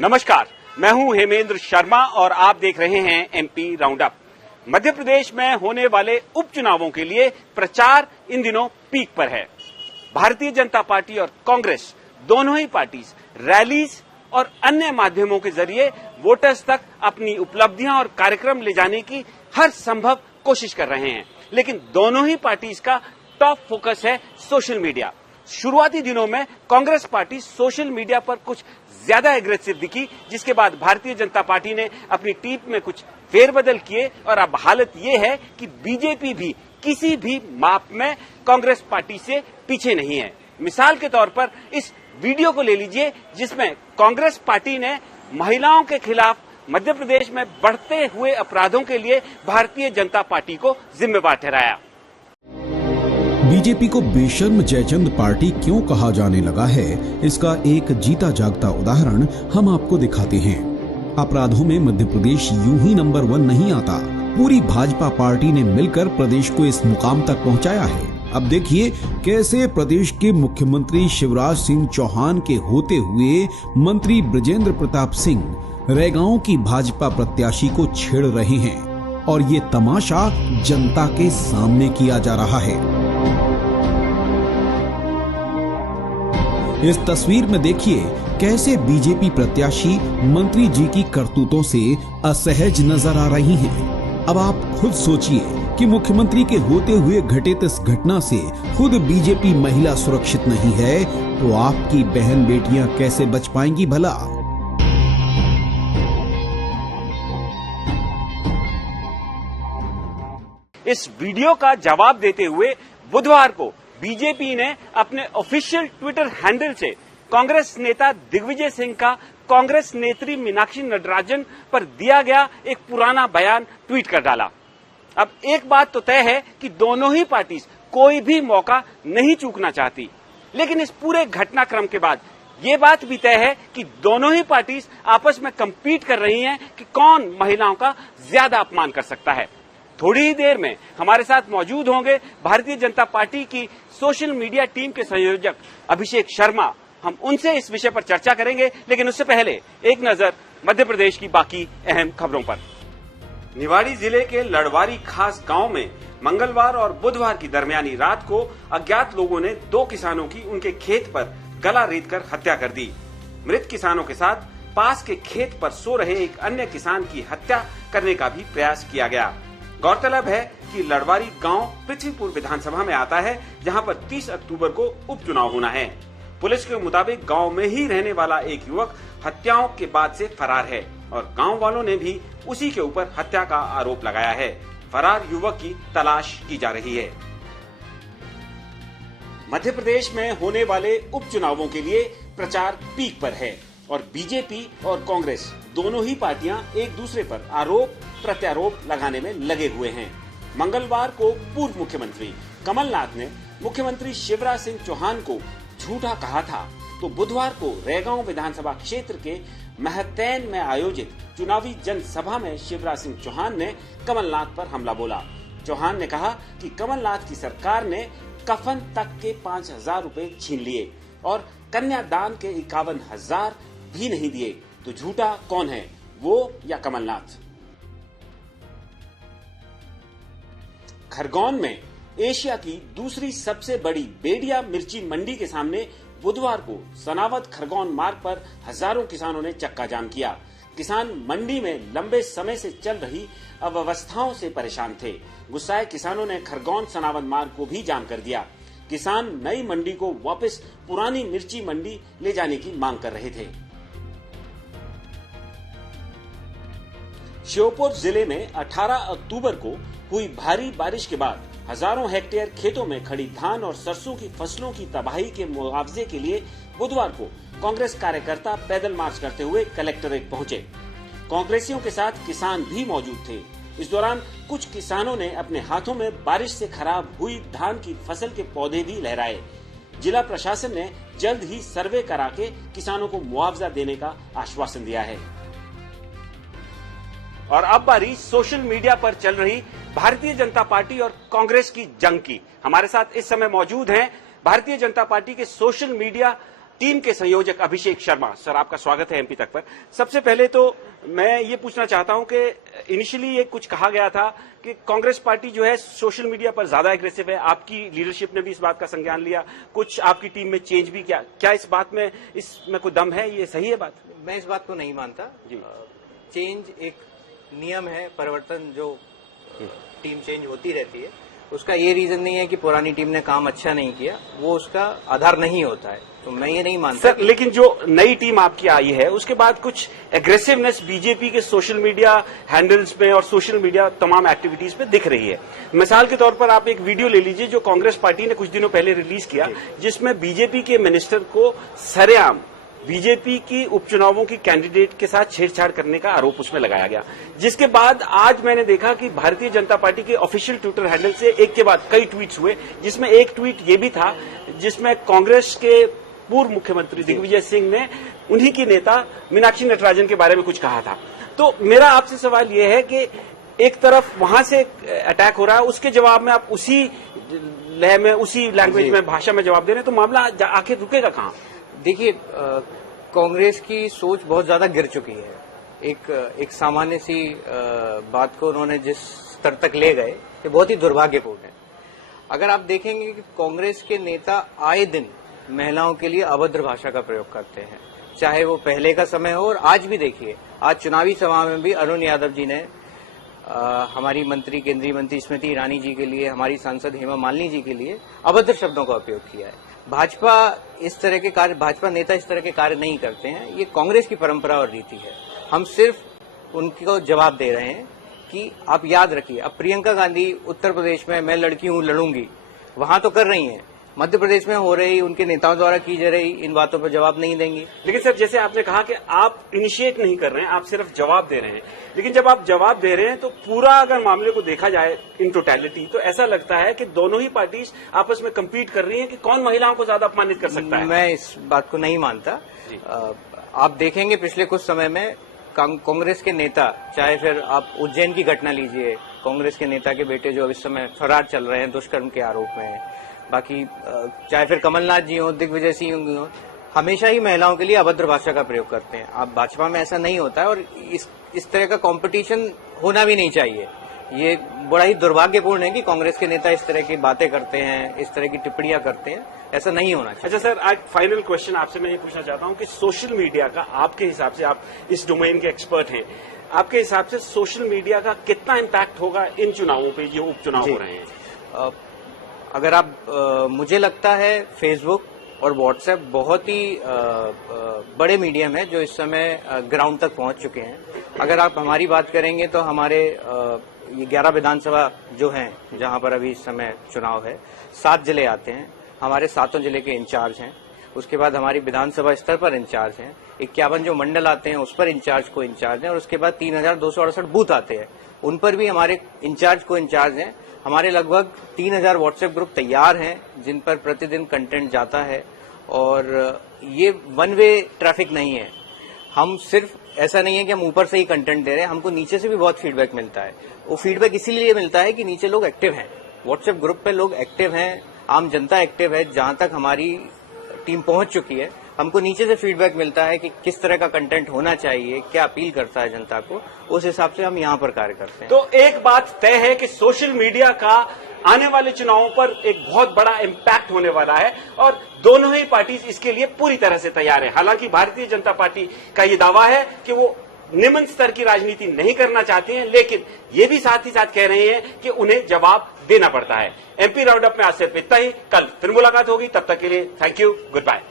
नमस्कार, मैं हूं हेमेंद्र शर्मा और आप देख रहे हैं MP round up. Madhya Pradesh में होने वाले उपचुनावों के लिए प्रचार इन दिनों पीक पर है। भारतीय जनता पार्टी और कांग्रेस दोनों ही पार्टी रैलीज और अन्य माध्यमों के जरिए वोटर्स तक अपनी उपलब्धियां और कार्यक्रम ले जाने की हर संभव कोशिश कर रहे हैं, लेकिन दोनों ही पार्टीज का टॉप फोकस है सोशल मीडिया। शुरुआती दिनों में कांग्रेस पार्टी सोशल मीडिया पर कुछ ज्यादा एग्रेसिव दिखी, जिसके बाद भारतीय जनता पार्टी ने अपनी टीम में कुछ फेरबदल किए और अब हालत ये है कि बीजेपी भी किसी भी माप में कांग्रेस पार्टी से पीछे नहीं है। मिसाल के तौर पर इस वीडियो को ले लीजिए, जिसमें कांग्रेस पार्टी ने महिलाओं के खिलाफ मध्य प्रदेश में बढ़ते हुए अपराधों के लिए भारतीय जनता पार्टी को जिम्मेवार ठहराया। बीजेपी को बेशर्म जयचंद पार्टी क्यों कहा जाने लगा है, इसका एक जीता जागता उदाहरण हम आपको दिखाते हैं। अपराधों में मध्य प्रदेश यूं ही नंबर 1 नहीं आता। पूरी भाजपा पार्टी ने मिलकर प्रदेश को इस मुकाम तक पहुंचाया है। अब देखिए कैसे प्रदेश के मुख्यमंत्री शिवराज सिंह चौहान के होते हुए मंत्री बृजेंद्र प्रताप सिंह रैगांव की भाजपा प्रत्याशी को छेड़ रहे हैं, और ये तमाशा जनता के सामने किया जा रहा है। इस तस्वीर में देखिए कैसे बीजेपी प्रत्याशी मंत्री जी की करतूतों से असहज नजर आ रही हैं। अब आप खुद सोचिए कि मुख्यमंत्री के होते हुए घटित इस घटना से खुद बीजेपी महिला सुरक्षित नहीं है, तो आपकी बहन बेटियां कैसे बच पाएंगी भला। इस वीडियो का जवाब देते हुए बुधवार को बीजेपी ने अपने ऑफिशियल ट्विटर हैंडल से कांग्रेस नेता दिग्विजय सिंह का कांग्रेस नेत्री मीनाक्षी नटराजन पर दिया गया एक पुराना बयान ट्वीट कर डाला। अब एक बात तो तय है कि दोनों ही पार्टी कोई भी मौका नहीं चूकना चाहती, लेकिन इस पूरे घटनाक्रम के बाद ये बात भी तय है कि दोनों ही पार्टी आपस में कंपीट कर रही हैं कि कौन महिलाओं का ज्यादा अपमान कर सकता है। थोड़ी ही देर में हमारे साथ मौजूद होंगे भारतीय जनता पार्टी की सोशल मीडिया टीम के संयोजक अभिषेक शर्मा। हम उनसे इस विषय पर चर्चा करेंगे, लेकिन उससे पहले एक नजर मध्य प्रदेश की बाकी अहम खबरों पर। निवाड़ी जिले के लड़वारी खास गांव में मंगलवार और बुधवार की दरमियानी रात को अज्ञात लोगों ने 2 किसानों की उनके खेत पर गला रेतकर हत्या कर दी। मृत किसानों के साथ पास के खेत पर सो रहे एक अन्य किसान की हत्या करने का भी प्रयास किया गया। गौरतलब है कि लड़वारी गांव पृथ्वीपुर विधानसभा में आता है, जहां पर 30 अक्टूबर को उपचुनाव होना है। पुलिस के मुताबिक गांव में ही रहने वाला एक युवक हत्याओं के बाद से फरार है और गांव वालों ने भी उसी के ऊपर हत्या का आरोप लगाया है। फरार युवक की तलाश की जा रही है। मध्य प्रदेश में होने वाले उपचुनावों के लिए प्रचार पीक पर है और बीजेपी और कांग्रेस दोनों ही पार्टियां एक दूसरे पर आरोप प्रत्यारोप लगाने में लगे हुए हैं। मंगलवार को पूर्व मुख्यमंत्री कमलनाथ ने मुख्यमंत्री शिवराज सिंह चौहान को झूठा कहा था, तो बुधवार को रैगांव विधानसभा क्षेत्र के महतैन में आयोजित चुनावी जनसभा में शिवराज सिंह चौहान ने कमलनाथ पर हमला बोला। चौहान ने कहा कि कमलनाथ की सरकार ने कफन तक के 5,000 रुपए छीन लिए और कन्यादान के 51,000 भी नहीं दिए, तो झूठा कौन है, वो या कमलनाथ। खरगोन में एशिया की दूसरी सबसे बड़ी बेडिया मिर्ची मंडी के सामने बुधवार को सनावद खरगोन मार्ग पर हजारों किसानों ने चक्का जाम किया। किसान मंडी में लंबे समय से चल रही अव्यवस्थाओं से परेशान थे। गुस्साए किसानों ने खरगोन सनावद मार्ग को भी जाम कर दिया। किसान नई मंडी को वापस पुरानी मिर्ची मंडी ले जाने की मांग कर रहे थे। श्योपुर जिले में 18 अक्टूबर को हुई भारी बारिश के बाद हजारों हेक्टेयर खेतों में खड़ी धान और सरसों की फसलों की तबाही के मुआवजे के लिए बुधवार को कांग्रेस कार्यकर्ता पैदल मार्च करते हुए कलेक्ट्रेट पहुंचे। कांग्रेसियों के साथ किसान भी मौजूद थे। इस दौरान कुछ किसानों ने अपने हाथों में बारिश से खराब हुई धान की फसल के पौधे भी लहराए। जिला प्रशासन ने जल्द ही सर्वे करा के किसानों को मुआवजा देने का आश्वासन दिया है। और अब बारी सोशल मीडिया पर चल रही भारतीय जनता पार्टी और कांग्रेस की जंग की। हमारे साथ इस समय मौजूद हैं भारतीय जनता पार्टी के सोशल मीडिया टीम के संयोजक अभिषेक शर्मा। सर, आपका स्वागत है एमपी तक पर। सबसे पहले तो मैं ये पूछना चाहता हूं कि इनिशियली ये कुछ कहा गया था कि कांग्रेस पार्टी जो है सोशल मीडिया पर ज्यादा एग्रेसिव है, आपकी लीडरशिप ने भी इस बात का संज्ञान लिया, कुछ आपकी टीम में चेंज भी किया, क्या इस बात में इसमें कोई दम है, ये सही है बात? मैं इस बात को नहीं मानता जी। चेंज एक नियम है, परिवर्तन जो टीम चेंज होती रहती है, उसका ये रीजन नहीं है कि पुरानी टीम ने काम अच्छा नहीं किया, वो उसका आधार नहीं होता है। तो मैं ये नहीं मानता सर, लेकिन जो नई टीम आपकी आई है उसके बाद कुछ एग्रेसिवनेस बीजेपी के सोशल मीडिया हैंडल्स में और सोशल मीडिया तमाम एक्टिविटीज पे दिख रही है। मिसाल के तौर पर आप एक वीडियो ले लीजिए जो कांग्रेस पार्टी ने कुछ दिनों पहले रिलीज किया, जिसमें बीजेपी के मिनिस्टर को सरेआम बीजेपी की उपचुनावों की कैंडिडेट के साथ छेड़छाड़ करने का आरोप उसमें लगाया गया, जिसके बाद आज मैंने देखा कि भारतीय जनता पार्टी के ऑफिशियल ट्विटर हैंडल से एक के बाद कई ट्वीट्स हुए, जिसमें एक ट्वीट ये भी था जिसमें कांग्रेस के पूर्व मुख्यमंत्री दिग्विजय सिंह ने उन्हीं की नेता मीनाक्षी नटराजन के बारे में कुछ कहा था। तो मेरा आपसे सवाल यह है कि एक तरफ वहां से अटैक हो रहा है, उसके जवाब में आप उसी लय में, उसी लैंग्वेज में, भाषा में जवाब दे रहे हैं, तो मामला आखिर रुकेगा कहां? देखिए, कांग्रेस की सोच बहुत ज्यादा गिर चुकी है। एक सामान्य सी बात को उन्होंने जिस स्तर तक ले गए, ये बहुत ही दुर्भाग्यपूर्ण है। अगर आप देखेंगे कि कांग्रेस के नेता आए दिन महिलाओं के लिए अभद्र भाषा का प्रयोग करते हैं, चाहे वो पहले का समय हो और आज भी। देखिए, आज चुनावी सभा में भी अरुण यादव जी ने हमारी मंत्री, केंद्रीय मंत्री स्मृति ईरानी जी के लिए, हमारी सांसद हेमा मालिनी जी के लिए अभद्र शब्दों का उपयोग किया है। भाजपा नेता इस तरह के कार्य नहीं करते हैं, ये कांग्रेस की परंपरा और रीति है। हम सिर्फ उनको जवाब दे रहे हैं कि आप याद रखिए, अब प्रियंका गांधी उत्तर प्रदेश में मैं लड़की हूं, लड़ूंगी, वहां तो कर रही हैं, मध्य प्रदेश में हो रही, उनके नेताओं द्वारा की जा रही इन बातों पर जवाब नहीं देंगी। लेकिन सर, जैसे आपने कहा कि आप इनिशिएट नहीं कर रहे हैं, आप सिर्फ जवाब दे रहे हैं, लेकिन जब आप जवाब दे रहे हैं तो पूरा अगर मामले को देखा जाए इन टोटलिटी, तो ऐसा लगता है कि दोनों ही पार्टीज आपस में कम्पीट कर रही हैं कि कौन महिलाओं को ज्यादा अपमानित कर सकता है। मैं इस बात को नहीं मानता। आप देखेंगे पिछले कुछ समय में कांग्रेस के नेता, चाहे फिर आप उज्जैन की घटना लीजिए, कांग्रेस के नेता के बेटे जो इस समय फरार चल रहे हैं दुष्कर्म के आरोप में, बाकी चाहे फिर कमलनाथ जी हो, दिग्विजय सिंह हो, हमेशा ही महिलाओं के लिए अभद्र भाषा का प्रयोग करते हैं। आप भाजपा में ऐसा नहीं होता है और इस तरह का कंपटीशन होना भी नहीं चाहिए। ये बड़ा ही दुर्भाग्यपूर्ण है कि कांग्रेस के नेता इस तरह की बातें करते हैं, इस तरह की टिप्पणियां करते हैं, ऐसा नहीं होना चाहिए। अच्छा सर, आज फाइनल क्वेश्चन आपसे मैं ये पूछना चाहता हूं कि सोशल मीडिया का आपके हिसाब से, आप इस डोमेन के एक्सपर्ट हैं, आपके हिसाब से सोशल मीडिया का कितना इम्पैक्ट होगा इन चुनावों पे जो उपचुनाव हो रहे हैं? अगर आप मुझे लगता है फेसबुक और व्हाट्सएप बहुत ही बड़े मीडियम है जो इस समय ग्राउंड तक पहुंच चुके हैं। अगर आप हमारी बात करेंगे तो हमारे ये 11 विधानसभा जो हैं जहां पर अभी इस समय चुनाव है, 7 जिले आते हैं, हमारे 7 जिले के इंचार्ज हैं। उसके बाद हमारी विधानसभा स्तर पर इंचार्ज हैं, 51 जो मंडल आते हैं उस पर इंचार्ज को इंचार्ज हैं, और उसके बाद 3268 बूथ आते हैं, उन पर भी हमारे इंचार्ज को इंचार्ज हैं। हमारे लगभग 3000 व्हाट्सएप ग्रुप तैयार हैं जिन पर प्रतिदिन कंटेंट जाता है, और ये वन वे ट्रैफिक नहीं है। हम सिर्फ ऐसा नहीं है कि हम ऊपर से ही कंटेंट दे रहे हैं, हमको नीचे से भी बहुत फीडबैक मिलता है। वो फीडबैक इसीलिए मिलता है कि नीचे लोग एक्टिव हैं, व्हाट्सएप ग्रुप पे लोग एक्टिव हैं, आम जनता एक्टिव है। जहां तक हमारी टीम पहुंच चुकी है, हमको नीचे से फीडबैक मिलता है कि किस तरह का कंटेंट होना चाहिए, क्या अपील करता है जनता को, उस हिसाब से हम यहाँ पर कार्य करते हैं। तो एक बात तय है कि सोशल मीडिया का आने वाले चुनावों पर एक बहुत बड़ा इम्पैक्ट होने वाला है और दोनों ही पार्टी इसके लिए पूरी तरह से तैयार है। हालांकि भारतीय जनता पार्टी का ये दावा है कि वो निम्न स्तर की राजनीति नहीं करना चाहते हैं, लेकिन ये भी साथ ही साथ कह रहे हैं कि उन्हें जवाब देना पड़ता है। एमपी राउंड अप में आज सिर्फ इतना ही, कल फिर मुलाकात होगी, तब तक के लिए थैंक यू, गुड बाय।